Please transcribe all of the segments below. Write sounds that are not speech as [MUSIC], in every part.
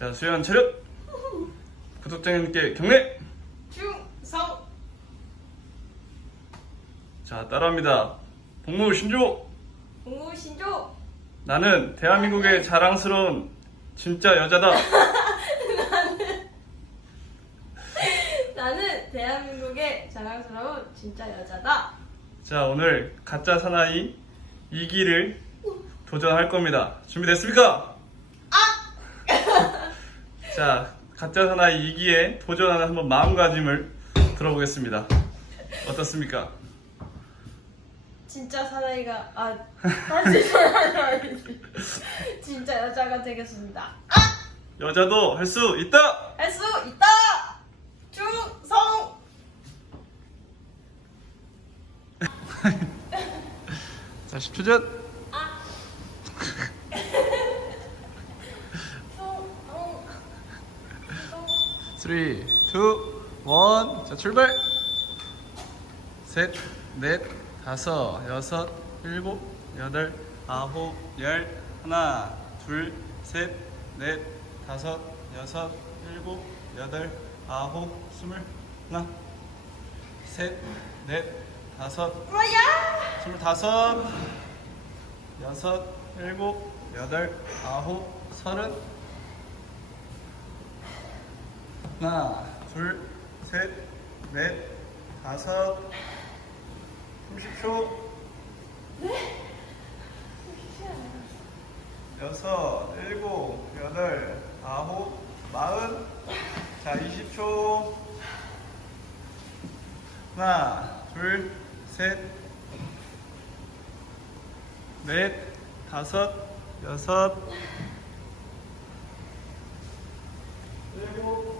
자, 수연 차렷! 구독자님께 경례! 충성 자, 따라합니다. 복무 신조! 공무 신조 나는 대한민국의 자랑스러운 진짜 여자다. [LAUGHS] 나는 대한민국의 자랑스러운 진짜 여자다 자, 오늘 가짜 사나이 2기를 도전할 겁니다. 준비됐습니까? 자, 가짜 사나이 2기에 도전하는 한번 마음가짐을 들어보겠습니다. 어떻습니까? 진짜 사나이가 아 [LAUGHS] 사나이가 아니지 진짜 여자가 되겠습니다 여자도 할 수 있다! 할 수 있다 충성 [LAUGHS] 자, 10초 전! 성 3, 2, 1. 자, 출발! 셋, 넷, 다섯, 여섯, 일곱, 여덟, 아홉, 열. 하나, 둘, 셋, 넷, 다섯, 여섯, 일곱, 여덟, 아홉, 스물. 하나, 셋, 넷, 다섯, 뭐야 스물다섯, 여섯, 일곱, 여덟, 아홉, 서른. 하나, 둘, 셋, 넷, 다섯, 30초. 여섯, 일곱, 여덟, 아홉, 마흔. 자, 20초. 하나, 둘, 셋, 넷, 다섯, 여섯, 일곱,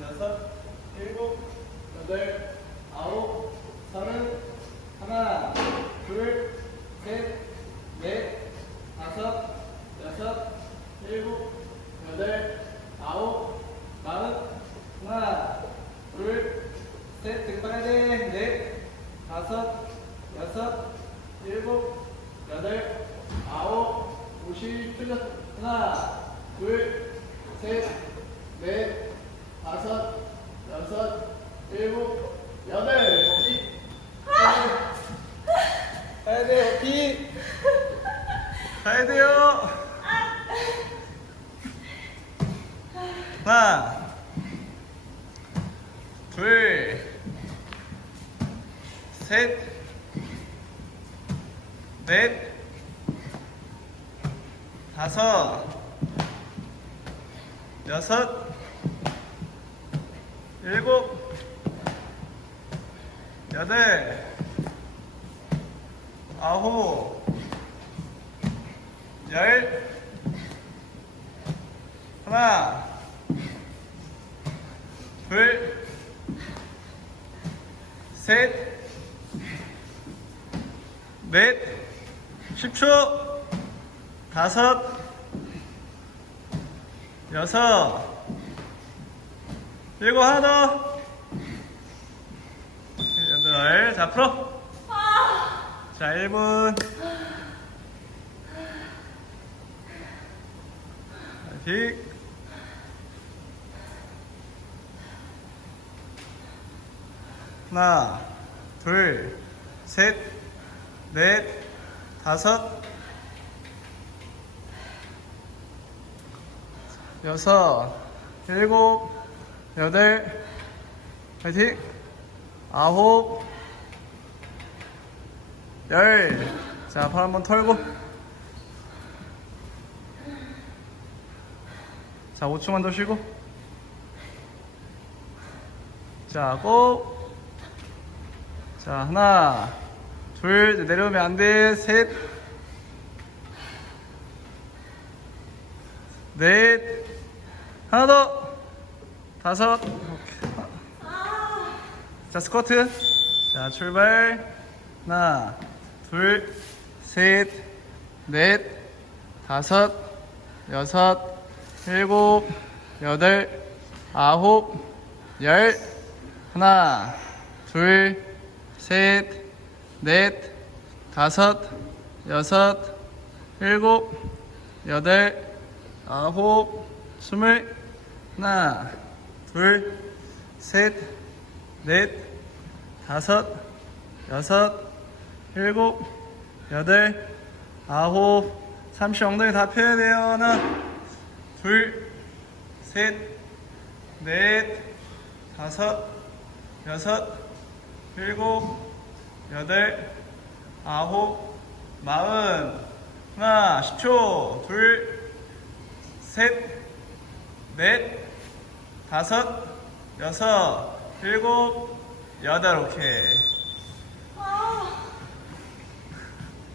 여섯, 일곱, 여덟, 아홉, 서른. 하나, 둘, 셋, 넷, 다섯, 여섯, 일곱, 여덟, 아홉, 마흔. 하나, 둘, 셋, 등 빨야 돼. 넷, 다섯, 여섯, 일곱, 여덟, 아홉, 오십, 틀렸. 하나, 둘, 셋, 넷, 다섯, 여섯, 일곱, 여덟. 어디? 가야 돼, 어디? 가야 돼요. 하나, 둘, 셋, 넷, 다섯, 여섯, 일곱, 여덟, 아홉, 열, 하나, 둘, 셋, 넷, 10초, 다섯, 여섯, 일곱, 하나 더, 여덟, 자, 풀어. 자, 1분. 파이팅. 하나, 둘, 셋, 넷, 다섯, 여섯, 일곱, 여덟, 파이팅! 아홉, 열. 자, 팔 한번 털고. 자, 5초만 더 쉬고. 자, 고. 자, 하나, 둘, 내려오면 안 돼. 셋, 넷, 하나 더. 다섯. 자, 스쿼트. 자, 출발. 하나, 둘, 셋, 넷, 다섯, 여섯, 일곱, 여덟, 아홉, 열. 하나, 둘, 셋, 넷, 다섯, 여섯, 일곱, 여덟, 아홉, 스물. 하나, 둘, 셋, 넷, 다섯, 여섯, 일곱, 여덟, 아홉, 잠시 엉덩이 다 돼요. 하나, 둘, 셋, 넷, 다섯, 여섯, 일곱, 여덟, 아홉, 마흔. 하나, 10초. 둘, 셋, 넷, 다섯, 여섯, 일곱, 여덟, 오케이. 아,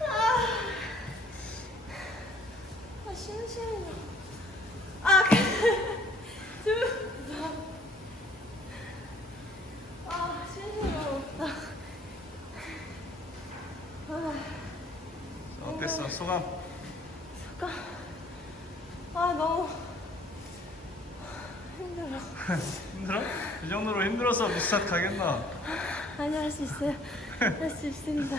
아, 아 심심해. 아, [LAUGHS] 두, 아 심심해. 아, 어땠어? 소감? 잠깐. 아 너무 힘들어. 이 정도로 힘들어서 미스ታት 가겠나? 아니 할 수 있어요. 할 수 있습니다.